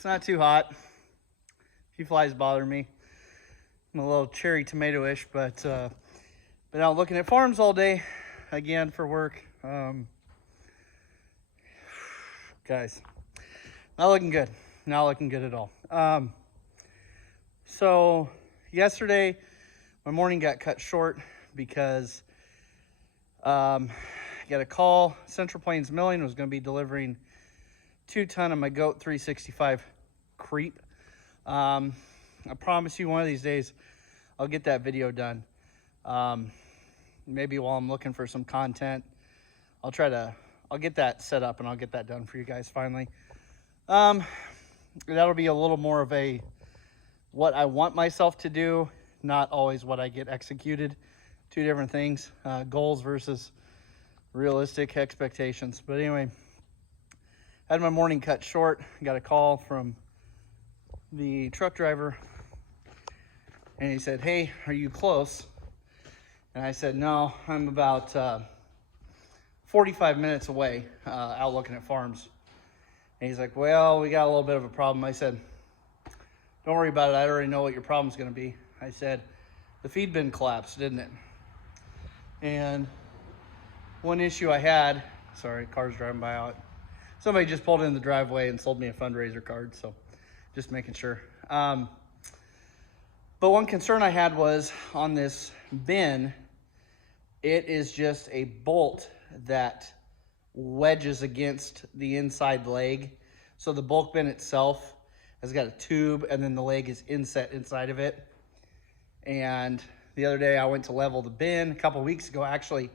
It's not too hot. A few flies bother me. I'm a little cherry tomato-ish, but been out looking at farms all day again for work. Guys, not looking good. Not looking good at all. So yesterday, my morning got cut short because I got a call. Central Plains Milling was going to be delivering 2 ton of my goat 365 creep. I promise you one of these days I'll get that video done. Maybe while I'm looking for some content, I'll get that set up and I'll get that done for you guys finally. That'll be a little more of a what I want myself to do, not always what I get executed. Two different things, goals versus realistic expectations. But anyway, had my morning cut short. Got a call from the truck driver and he said, "Hey, are you close?" And I said, "No, I'm about 45 minutes away out looking at farms." And he's like, "Well, we got a little bit of a problem." I said, "Don't worry about it. I already know what your problem's going to be." I said, "The feed bin collapsed, didn't it?" And one issue I had, sorry, car's driving by out. Somebody just pulled in the driveway and sold me a fundraiser card, so just making sure. But one concern I had was on this bin, it is just a bolt that wedges against the inside leg. So the bulk bin itself has got a tube and then the leg is inset inside of it. And the other day I went to level the bin a couple weeks ago, actually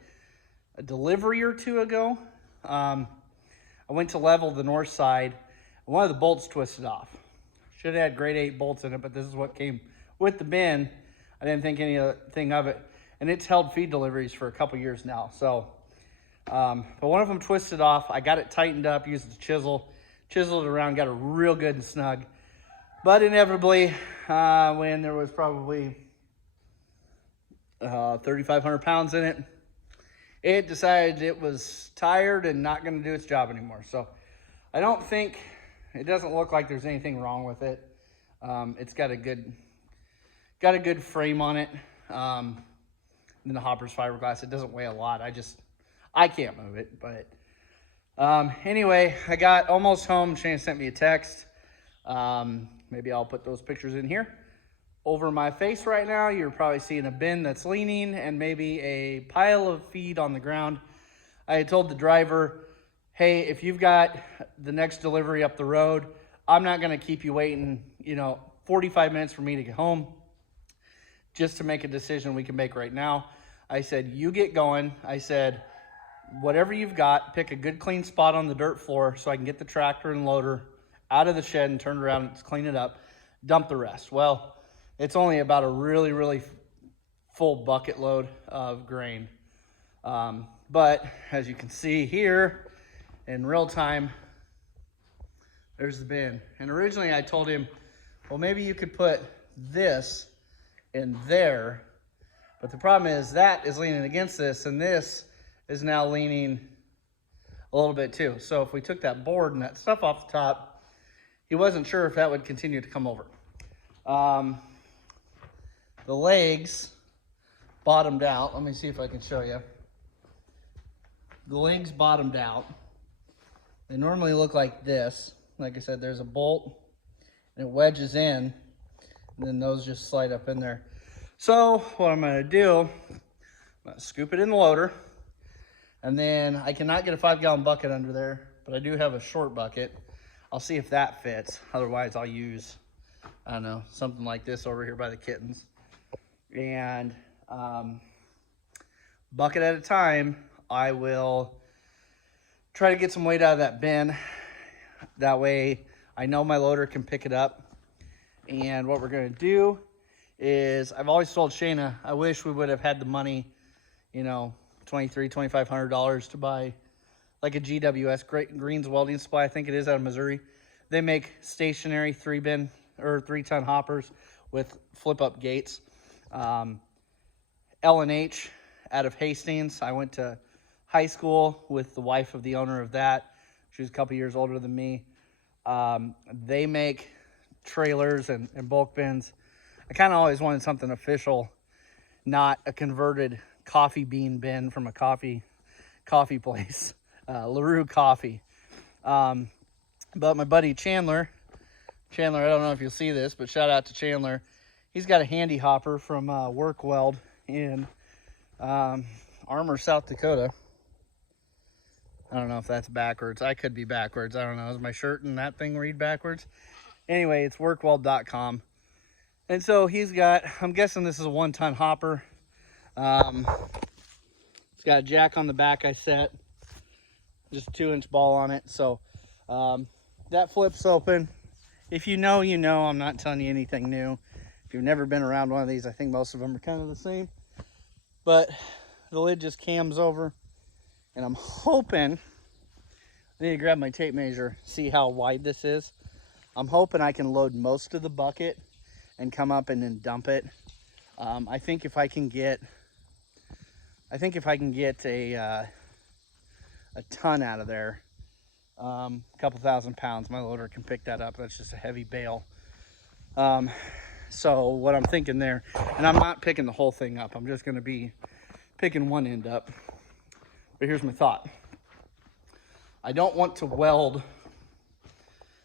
a delivery or two ago. I went to level the north side and one of the bolts twisted off. Should have had grade 8 bolts in it, but this is what came with the bin. I didn't think anything of it. And it's held feed deliveries for a couple years now. So, but one of them twisted off. I got it tightened up, used the chisel, chiseled it around, got it real good and snug. But inevitably, when there was probably 3,500 pounds in it, it decided it was tired and not going to do its job anymore. So I don't think, it doesn't look like there's anything wrong with it. It's got a good frame on it. And the hopper's fiberglass. It doesn't weigh a lot. I can't move it. But anyway, I got almost home. Shane sent me a text. Maybe I'll put those pictures in here. Over my face right now, you're probably seeing a bin that's leaning and maybe a pile of feed on the ground. I had told the driver, "Hey, if you've got the next delivery up the road, I'm not going to keep you waiting, 45 minutes for me to get home just to make a decision we can make right now." I said, "You get going." I said, "Whatever you've got, pick a good clean spot on the dirt floor so I can get the tractor and loader out of the shed and turn it around and clean it up, dump the rest." Well, it's only about a really, really full bucket load of grain. But as you can see here in real time, there's the bin. And originally I told him, well, maybe you could put this in there. But the problem is that is leaning against this and this is now leaning a little bit too. So if we took that board and that stuff off the top, he wasn't sure if that would continue to come over. The legs bottomed out. Let me see if I can show you. The legs bottomed out. They normally look like this. Like I said, there's a bolt and it wedges in, and then those just slide up in there. So what I'm going to do, I'm going to scoop it in the loader, and then I cannot get a 5-gallon bucket under there, but I do have a short bucket. I'll see if that fits. Otherwise I'll use, I don't know, something like this over here by the kittens. And bucket at a time, I will try to get some weight out of that bin. That way I know my loader can pick it up. And what we're going to do is, I've always told Shayna, I wish we would have had the money, $2,500 to buy like a GWS, Great Greens Welding Supply. I think it is out of Missouri. They make stationary 3-ton hoppers with flip up gates. L&H out of Hastings. I went to high school with the wife of the owner of that. She was a couple years older than me. They make trailers and bulk bins. I kind of always wanted something official, not a converted coffee bean bin from a coffee place, LaRue Coffee. But my buddy Chandler, I don't know if you'll see this, but shout out to Chandler. He's got a handy hopper from Work Weld in Armour, South Dakota. I don't know if that's backwards. I could be backwards. I don't know. Is my shirt and that thing read backwards? Anyway, it's workweld.com. And so he's got, I'm guessing this is a 1-ton hopper. It's got a jack on the back I set. Just a 2-inch ball on it. So that flips open. If you know, you know. I'm not telling you anything new. If you've never been around one of these, I think most of them are kind of the same. But the lid just cams over. And I'm hoping, I need to grab my tape measure, see how wide this is. I'm hoping I can load most of the bucket and come up and then dump it. I think if I can get a ton out of there, a couple thousand pounds, my loader can pick that up. That's just a heavy bale. So what I'm thinking there, and I'm not picking the whole thing up, I'm just going to be picking one end up. But here's my thought. I don't want to weld.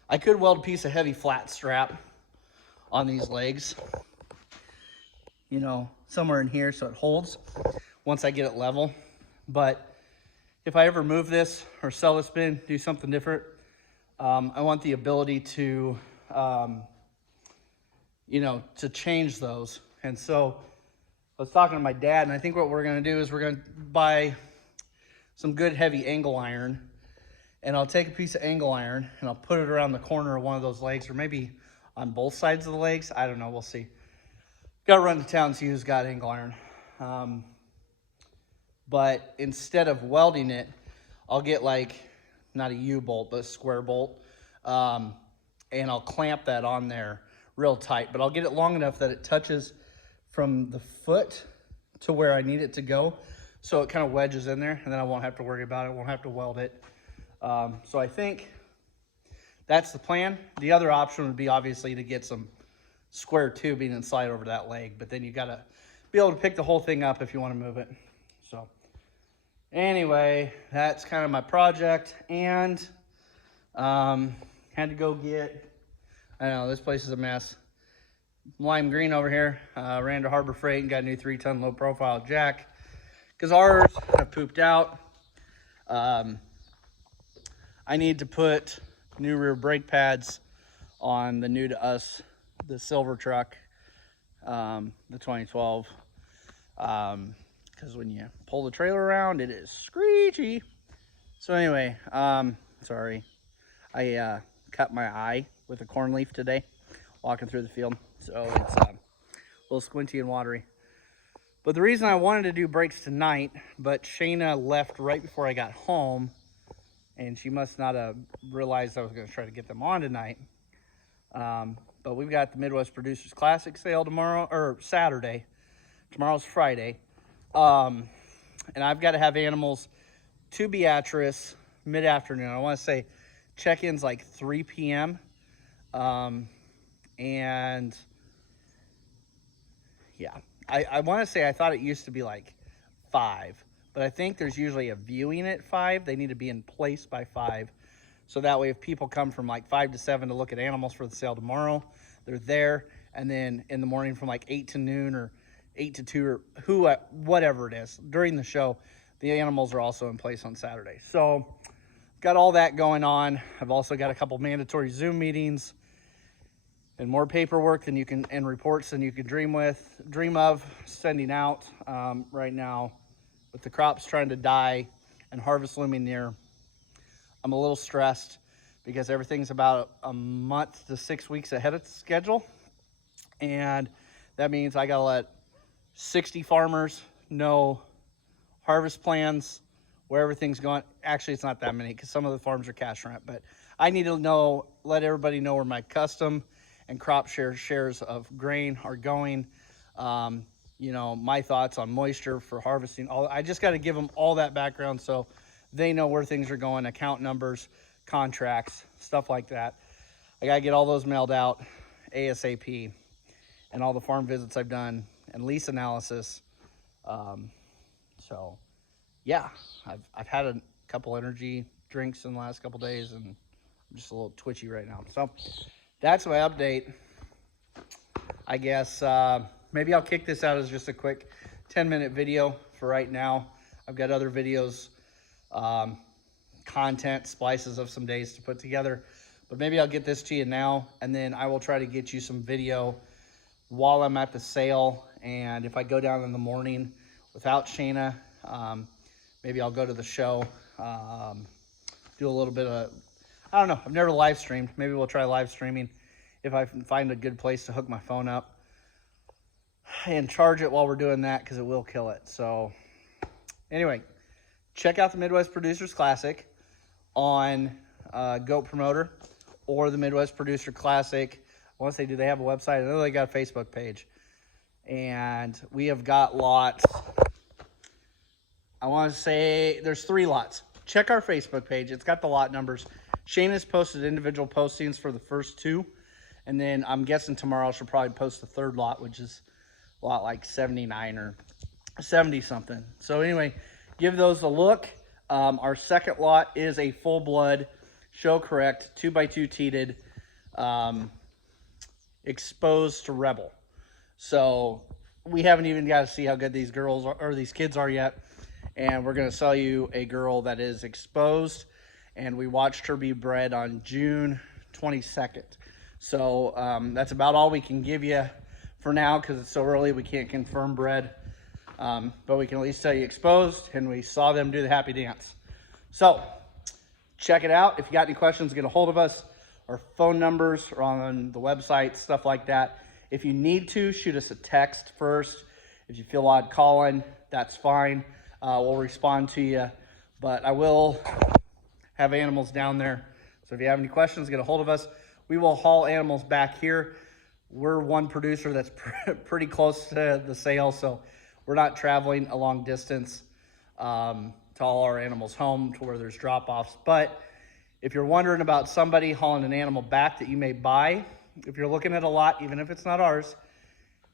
I could weld a piece of heavy flat strap on these legs, you know, somewhere in here so it holds once I get it level. But if I ever move this or sell this bin, do something different, I want the ability to, you know, to change those. And so I was talking to my dad, and I think what we're going to do is we're going to buy some good heavy angle iron, and I'll take a piece of angle iron and I'll put it around the corner of one of those legs, or maybe on both sides of the legs. I don't know, we'll see. Got to run to town, see who's got angle iron. But instead of welding it, I'll get like, not a U-bolt, but a square bolt. And I'll clamp that on there real tight, but I'll get it long enough that it touches from the foot to where I need it to go. So it kind of wedges in there, and then I won't have to worry about it. Won't have to weld it. So I think that's the plan. The other option would be obviously to get some square tubing and slide over that leg, but then you got to be able to pick the whole thing up if you want to move it. So anyway, that's kind of my project. And had to go get, I know this place is a mess, lime green over here. Ran to Harbor Freight and got a new 3-ton low profile jack, because ours have pooped out. I need to put new rear brake pads on the new to us, the silver truck, the 2012. Because when you pull the trailer around, it is screechy. So anyway, sorry. I cut my eye with a corn leaf today, walking through the field. So it's a little squinty and watery. But the reason I wanted to do brakes tonight, but Shayna left right before I got home, and she must not have realized I was going to try to get them on tonight. But we've got the Midwest Producers Classic sale tomorrow, or Saturday. Tomorrow's Friday. And I've got to have animals to Beatrice mid-afternoon. I want to say check-in's like 3 p.m. And yeah. I want to say, I thought it used to be like 5, but I think there's usually a viewing at 5. They need to be in place by 5. So that way, if people come from like 5 to 7 to look at animals for the sale tomorrow, they're there. And then in the morning from like 8 to noon or 8 to 2 or whatever it is, during the show, the animals are also in place on Saturday. So got all that going on. I've also got a couple mandatory Zoom meetings and more paperwork than you can, and reports than you could dream of sending out right now. With the crops trying to die and harvest looming near, I'm a little stressed because everything's about a month to 6 weeks ahead of schedule. And that means I gotta let 60 farmers know harvest plans, where everything's going. Actually, it's not that many because some of the farms are cash rent, but I need to know, let everybody know where my custom and crop shares of grain are going. You know, my thoughts on moisture for harvesting. I just got to give them all that background so they know where things are going, account numbers, contracts, stuff like that. I got to get all those mailed out ASAP, and all the farm visits I've done and lease analysis. So yeah, I've had a couple energy drinks in the last couple days, and I'm just a little twitchy right now. So that's my update. I guess maybe I'll kick this out as just a quick 10-minute video for right now. I've got other videos, content, splices of some days to put together, but maybe I'll get this to you now, and then I will try to get you some video while I'm at the sale. And if I go down in the morning without Shayna, maybe I'll go to the show, do a little bit of, I don't know, I've never live streamed. Maybe we'll try live streaming if I can find a good place to hook my phone up and charge it while we're doing that, because it will kill it. So anyway, check out the Midwest Producers Classic on Goat Promoter or the Midwest Producer Classic. I want to say, do they have a website? I know they got a Facebook page. And we have got lots. I want to say there's 3 lots. Check our Facebook page. It's got the lot numbers. Shayna's posted individual postings for the first 2. And then I'm guessing tomorrow she'll probably post the 3rd lot, which is lot like 79 or 70 something. So anyway, give those a look. Our second lot is a full blood show correct 2x2 teated, exposed to Rebel. So we haven't even got to see how good these girls are, or these kids are yet. And we're going to sell you a girl that is exposed, and we watched her be bred on June 22nd. So that's about all we can give you for now, because it's so early we can't confirm bred. But we can at least tell you exposed, and we saw them do the happy dance. So check it out. If you got any questions, get a hold of us. Our phone numbers are on the website, stuff like that. If you need to, shoot us a text first. If you feel odd calling, that's fine. We'll respond to you. But I will have animals down there. So if you have any questions, get a hold of us. We will haul animals back here. We're one producer that's pretty close to the sale, so we're not traveling a long distance to haul our animals home to where there's drop-offs. But if you're wondering about somebody hauling an animal back that you may buy, if you're looking at a lot, even if it's not ours,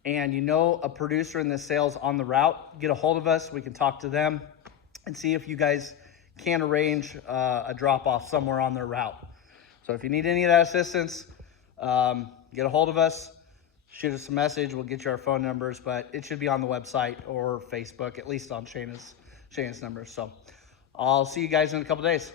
and you know a producer in the sales on the route, get a hold of us. We can talk to them and see if you guys can arrange a drop-off somewhere on their route. So if you need any of that assistance, get a hold of us, shoot us a message. We'll get you our phone numbers, but it should be on the website or Facebook, at least on Shayna's number. So I'll see you guys in a couple days.